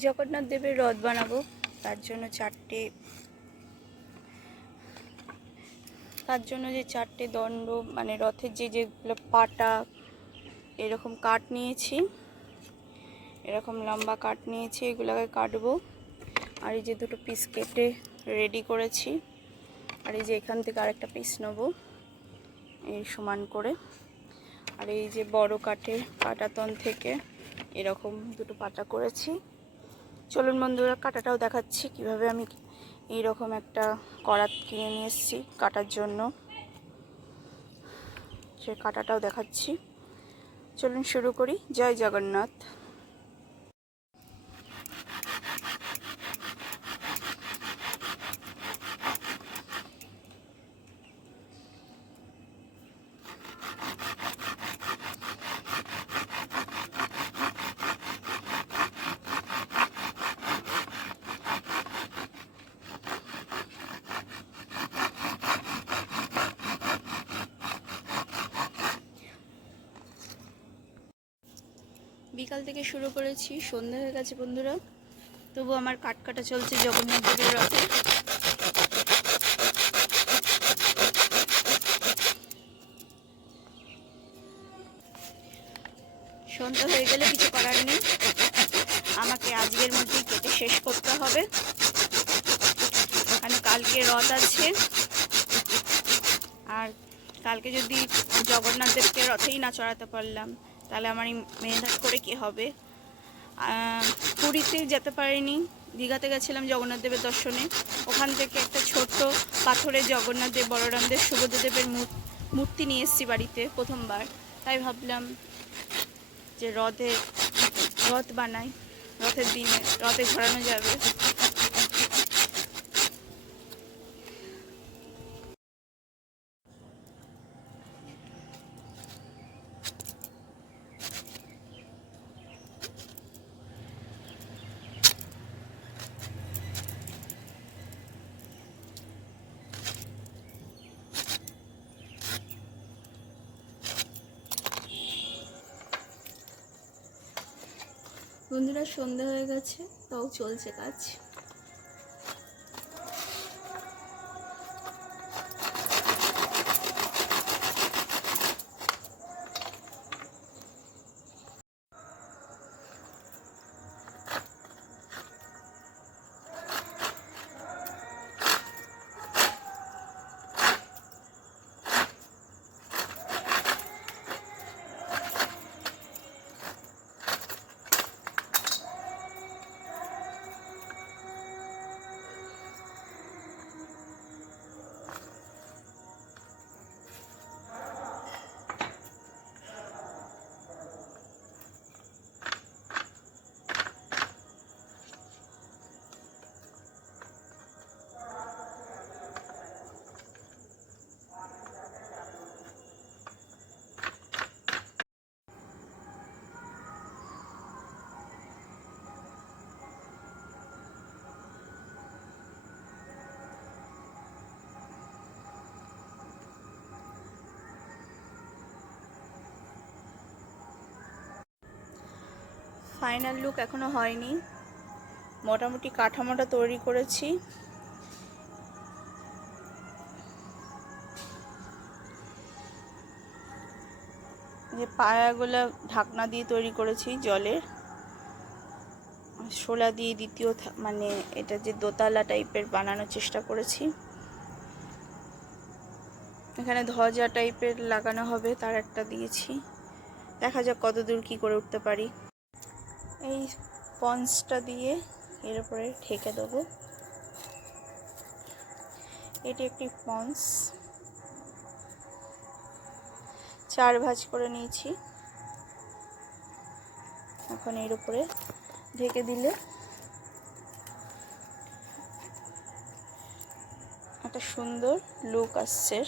জগন্নাথ দেবের রথ বানাবো, তার জন্য যে চারটে দণ্ড মানে রথের যেগুলো পাটা এরকম কাঠ নিয়েছি, এরকম লম্বা কাঠ নিয়েছি, এগুলোকে কাটবো। আর এই যে দুটো পিস কেটে রেডি করেছি, আর এই যে এখান থেকে আরেকটা পিস নেবো এই সমান করে। আর এই যে বড় কাঠের পাটাতন থেকে এরকম দুটো পাটা করেছি। চলুন বন্ধুরা, কাটাটাও দেখাচ্ছি কিভাবে আমি এইরকম একটা করাত কিনে নিয়ে এসেছি কাটার জন্য, সে কাটাটাও দেখাচ্ছি। চলুন শুরু করি। জয় জগন্নাথ। বিকাল থেকে শুরু করেছি, সন্ধ্যা হয়ে গেছে বন্ধুরা, তবু আমার কাট কাটা চলছে জগন্নাথ দেবের রথে। সন্ধ্যা হয়ে গেলে কিছু করার নেই, আমাকে আজকের মধ্যেই কেটে শেষ করতে হবে, কারণ কালকে রথ আছে। আর কালকে যদি জগন্নাথ দেবকে রথেই না চড়াতে পারলাম, তাহলে আমার মেহনত করে কি হবে। পুরীতে যেতে পারিনি, দীঘাতে গেছিলাম জগন্নাথ দেবের দর্শনে। ওখান থেকে একটা ছোট্ট পাথরের জগন্নাথ দেব, বলরাম দেব, সুভদ্রাদেবের মূর্তি নিয়ে এসেছি বাড়িতে প্রথমবার। তাই ভাবলাম যে রথ বানাই, রথের দিনে রথে ঘোরানো যাবে। বন্ধুরা, সন্ধ্যা হয়ে গেছে, তাও চলছে কাজ। ফাইনাল লুক এখনো হয়নি, মোটামুটি কাঠামোটা তৈরি করেছি। যে পায়াগুলো ঢাকনা দিয়ে তৈরি করেছি জলের, শোলা দিয়ে দ্বিতীয় মানে এটা যে দোতলা টাইপের বানানোর চেষ্টা করেছি। এখানে ধ্বজা টাইপের লাগানো হবে, তার একটা দিয়েছি। দেখা যাক কতদূর কি করে উঠতে পারি। এই স্পঞ্জটা দিয়ে এর উপরে ঠেকে দেবো। এটি একটি স্পঞ্জ, 4 ভাঁজ করে নিয়েছি। এখন এর উপরে ঢেকে দিলে একটা সুন্দর লুক আসছে।